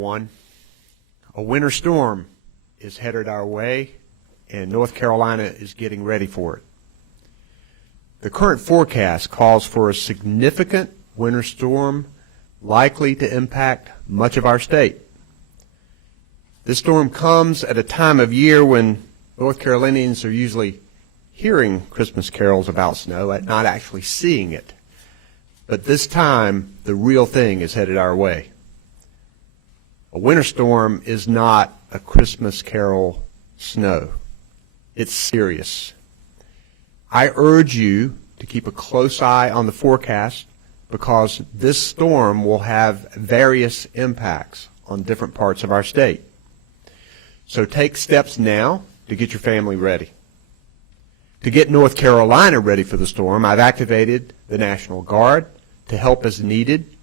One, a winter storm is headed our way, and North Carolina is getting ready for it. The current forecast calls for a significant winter storm likely to impact much of our state. This storm comes at a time of year when North Carolinians are usually hearing Christmas carols about snow, not actually seeing it. But this time, the real thing is headed our way. A winter storm is not a Christmas carol snow. It's serious. I urge you to keep a close eye on the forecast because this storm will have various impacts on different parts of our state. So take steps now to get your family ready. To get North Carolina ready for the storm, I've activated the National Guard to help as needed,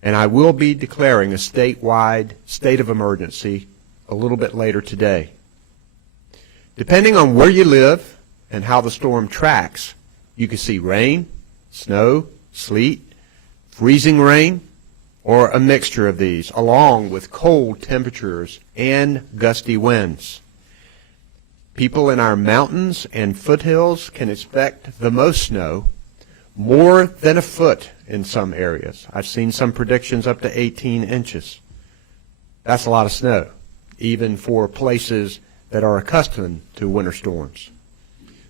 and I will be declaring a statewide state of emergency a little bit later today. Depending on where you live and how the storm tracks, you can see rain, snow, sleet, freezing rain, or a mixture of these, along with cold temperatures and gusty winds. People in our mountains and foothills can expect the most snow, more than a foot in some areas. I've seen some predictions up to 18 inches. That's a lot of snow, even for places that are accustomed to winter storms.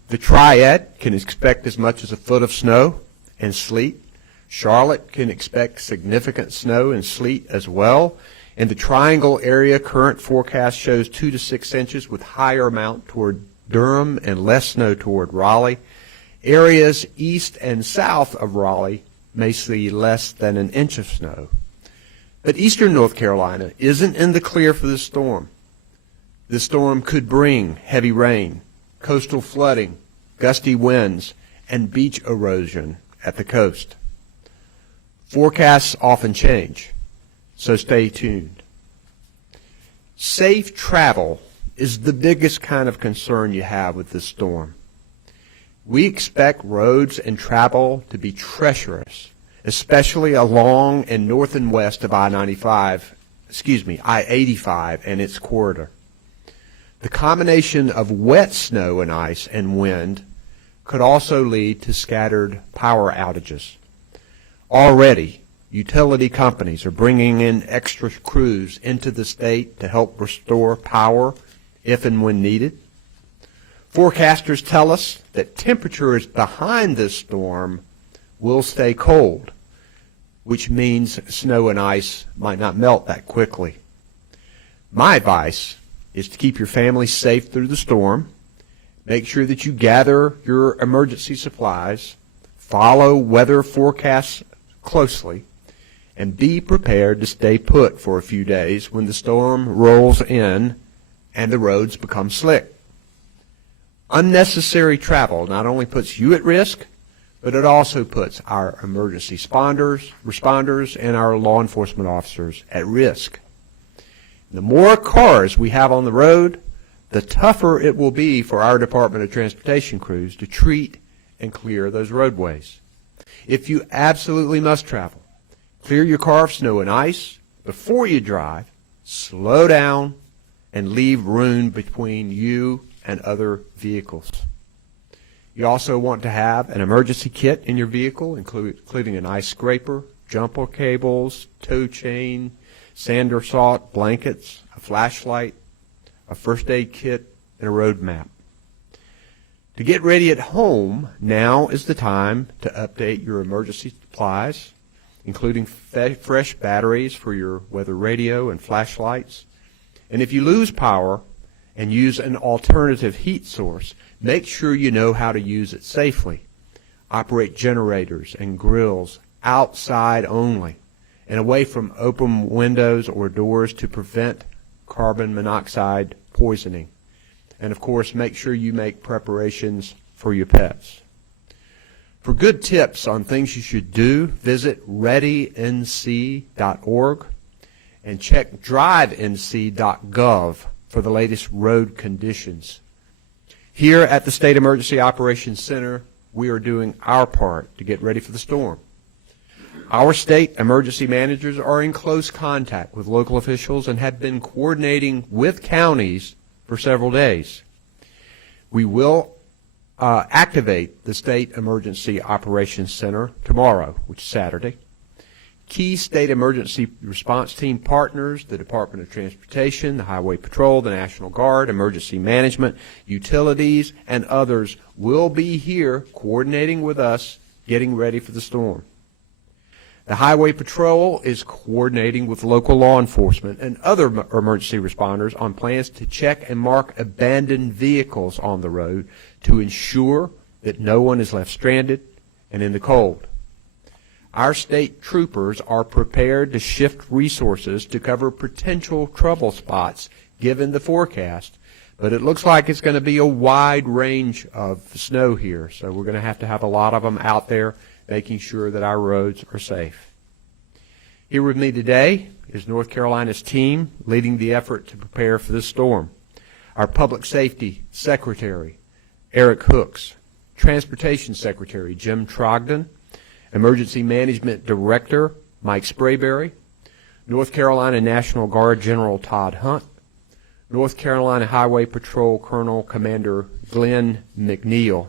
The Triad can expect as much as a foot of snow and sleet. Charlotte can expect significant snow and sleet as well. In the Triangle area, current forecast shows 2 to 6 inches with higher amount toward Durham and less snow toward Raleigh. Areas east and south of Raleigh may see less than an inch of snow. But eastern North Carolina isn't in the clear for this storm. This storm could bring heavy rain, coastal flooding, gusty winds, and beach erosion at the coast. Forecasts often change, so stay tuned. Safe travel is the biggest kind of concern you have with this storm. We expect roads and travel to be treacherous, especially along and north and west of I-85 and its corridor. The combination of wet snow and ice and wind could also lead to scattered power outages. Already, utility companies are bringing in extra crews into the state to help restore power if and when needed. Forecasters tell us that temperatures behind this storm will stay cold, which means snow and ice might not melt that quickly. My advice is to keep your family safe through the storm. Make sure that you gather your emergency supplies, follow weather forecasts closely, and be prepared to stay put for a few days when the storm rolls in and the roads become slick. Unnecessary travel not only puts you at risk, but it also puts our emergency responders and our law enforcement officers at risk. The more cars we have on the road, the tougher it will be for our Department of Transportation crews to treat and clear those roadways. If you absolutely must travel, clear your car of snow and ice before you drive, slow down, and leave room between you and other vehicles. You also want to have an emergency kit in your vehicle, including an ice scraper, jumper cables, tow chain, sand or salt, blankets, a flashlight, a first aid kit, and a road map. To get ready at home, now is the time to update your emergency supplies, including fresh batteries for your weather radio and flashlights. And if you lose power and use an alternative heat source, make sure you know how to use it safely. Operate generators and grills outside only and away from open windows or doors to prevent carbon monoxide poisoning. And of course, make sure you make preparations for your pets. For good tips on things you should do, visit readync.org and check drivenc.gov for the latest road conditions. Here at the State Emergency Operations Center, we are doing our part to get ready for the storm. Our state emergency managers are in close contact with local officials and have been coordinating with counties for several days. We will activate the State Emergency Operations Center tomorrow, which is Saturday. Key state emergency response team partners, the Department of Transportation, the Highway Patrol, the National Guard, Emergency Management, utilities, and others will be here coordinating with us, getting ready for the storm. The Highway Patrol is coordinating with local law enforcement and other emergency responders on plans to check and mark abandoned vehicles on the road to ensure that no one is left stranded and in the cold. Our state troopers are prepared to shift resources to cover potential trouble spots given the forecast, but it looks like it's going to be a wide range of snow here, so we're going to have a lot of them out there making sure that our roads are safe. Here with me today is North Carolina's team leading the effort to prepare for this storm. Our Public Safety Secretary, Eric Hooks, Transportation Secretary, Jim Trogdon, Emergency Management Director, Mike Sprayberry, North Carolina National Guard General Todd Hunt, North Carolina Highway Patrol Colonel Commander Glenn McNeil.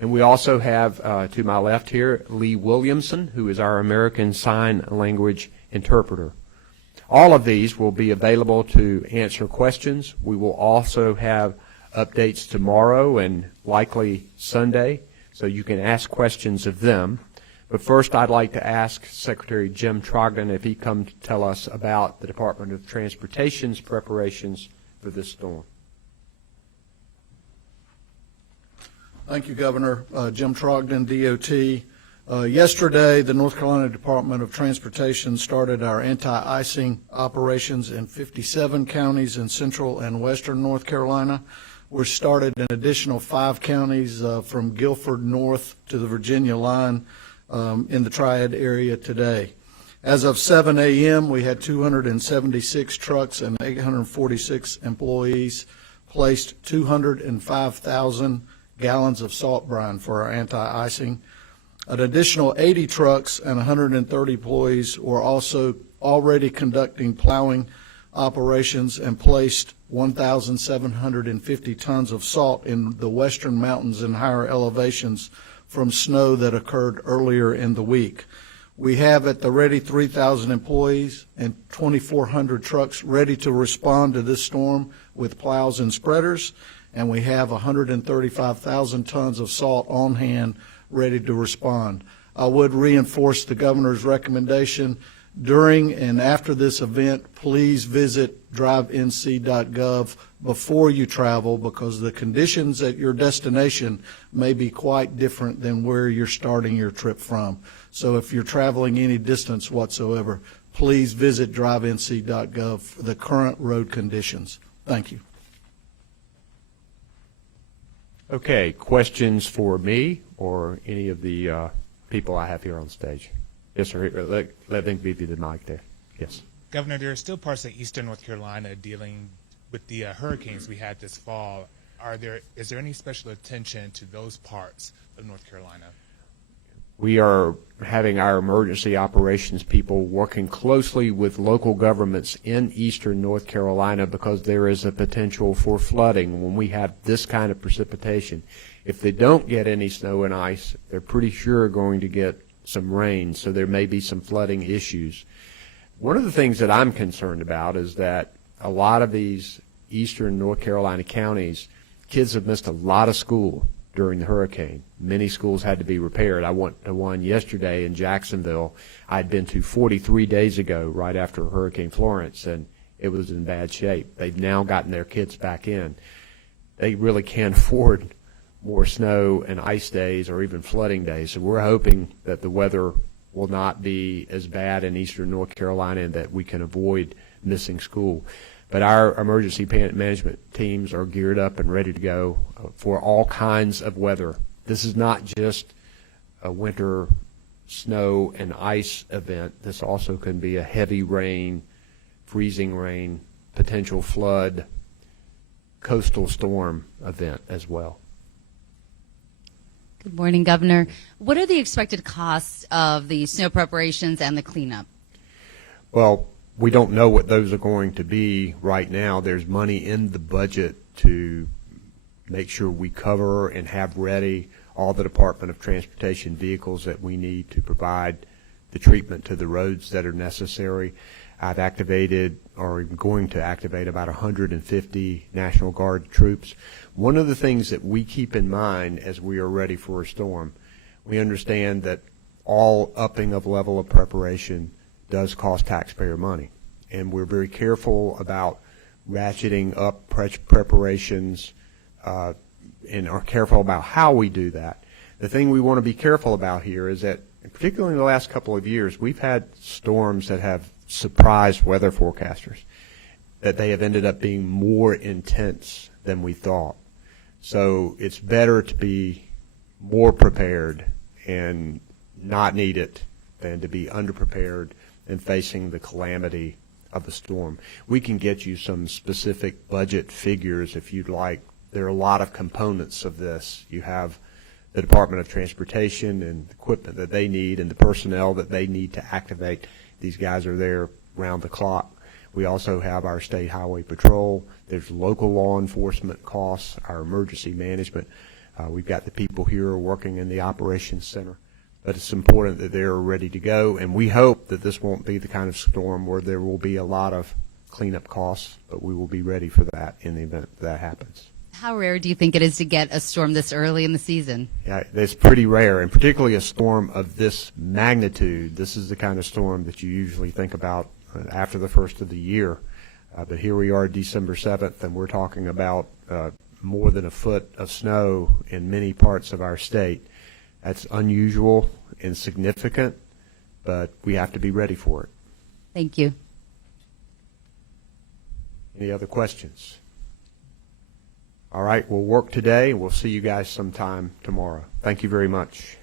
And we also have, to my left here, Lee Williamson, who is our American Sign Language interpreter. All of these will be available to answer questions. We will also have updates tomorrow and likely Sunday, so you can ask questions of them. But first, I'd like to ask Secretary Jim Trogdon if he come to tell us about the Department of Transportation's preparations for this storm. Thank you, Governor. Jim Trogdon, DOT. Yesterday, the North Carolina Department of Transportation started our anti-icing operations in 57 counties in central and western North Carolina. We started an additional 5 counties from Guilford north to the Virginia line in the Triad area today. As of 7 a.m., we had 276 trucks and 846 employees placed 205,000 gallons of salt brine for our anti-icing. An additional 80 trucks and 130 employees were also already conducting plowing operations and placed 1,750 tons of salt in the western mountains and higher elevations from snow that occurred earlier in the week. We have at the ready 3,000 employees and 2,400 trucks ready to respond to this storm with plows and spreaders, and we have 135,000 tons of salt on hand ready to respond. I would reinforce the governor's recommendation during and after this event. Please visit drivenc.gov before you travel, because the conditions at your destination may be quite different than where you're starting your trip from. So if you're traveling any distance whatsoever, please visit drivenc.gov for the current road conditions. Thank you. Okay, questions for me or any of the people I have here on stage? Yes, sir. Let them give you the mic there. Yes. Governor, there are still parts of eastern North Carolina dealing with the hurricanes we had this fall. Is there any special attention to those parts of North Carolina? We are having our emergency operations people working closely with local governments in eastern North Carolina, because there is a potential for flooding when we have this kind of precipitation. If they don't get any snow and ice, they're pretty sure going to get some rain, so there may be some flooding issues. One of the things that I'm concerned about is that a lot of these eastern North Carolina counties, kids have missed a lot of school during the hurricane. Many schools had to be repaired. I went to one yesterday in Jacksonville I'd been to 43 days ago, right after Hurricane Florence, and it was in bad shape. They've now gotten their kids back in. They really can't afford more snow and ice days or even flooding days. So we're hoping that the weather will not be as bad in eastern North Carolina and that we can avoid missing school. But our emergency management teams are geared up and ready to go for all kinds of weather. This is not just a winter snow and ice event. This also can be a heavy rain, freezing rain, potential flood, coastal storm event as well. Good morning, Governor. What are the expected costs of the snow preparations and the cleanup? Well, we don't know what those are going to be right now. There's money in the budget to make sure we cover and have ready all the Department of Transportation vehicles that we need to provide the treatment to the roads that are necessary. I've activated, or am going to activate, about 150 National Guard troops. One of the things that we keep in mind as we are ready for a storm, we understand that all upping of level of preparation does cost taxpayer money. And we're very careful about ratcheting up preparations and are careful about how we do that. The thing we want to be careful about here is that, particularly in the last couple of years, we've had storms that have surprised weather forecasters, that they have ended up being more intense than we thought. So it's better to be more prepared and not need it than to be underprepared and facing the calamity of the storm. We can get you some specific budget figures if you'd like. There are a lot of components of this. You have the Department of Transportation and the equipment that they need and the personnel that they need to activate. These guys are there round the clock. We also have our State Highway Patrol. There's local law enforcement costs, our emergency management. We've got the people here working in the operations center. But it's important that they're ready to go, and we hope that this won't be the kind of storm where there will be a lot of cleanup costs, but we will be ready for that in the event that happens. How rare do you think it is to get a storm this early in the season? Yeah, it's pretty rare, and particularly a storm of this magnitude. This is the kind of storm that you usually think about after the first of the year. But here we are December 7th, and we're talking about more than a foot of snow in many parts of our state. That's unusual and significant, but we have to be ready for it. Thank you. Any other questions? All right, we'll work today, and we'll see you guys sometime tomorrow. Thank you very much.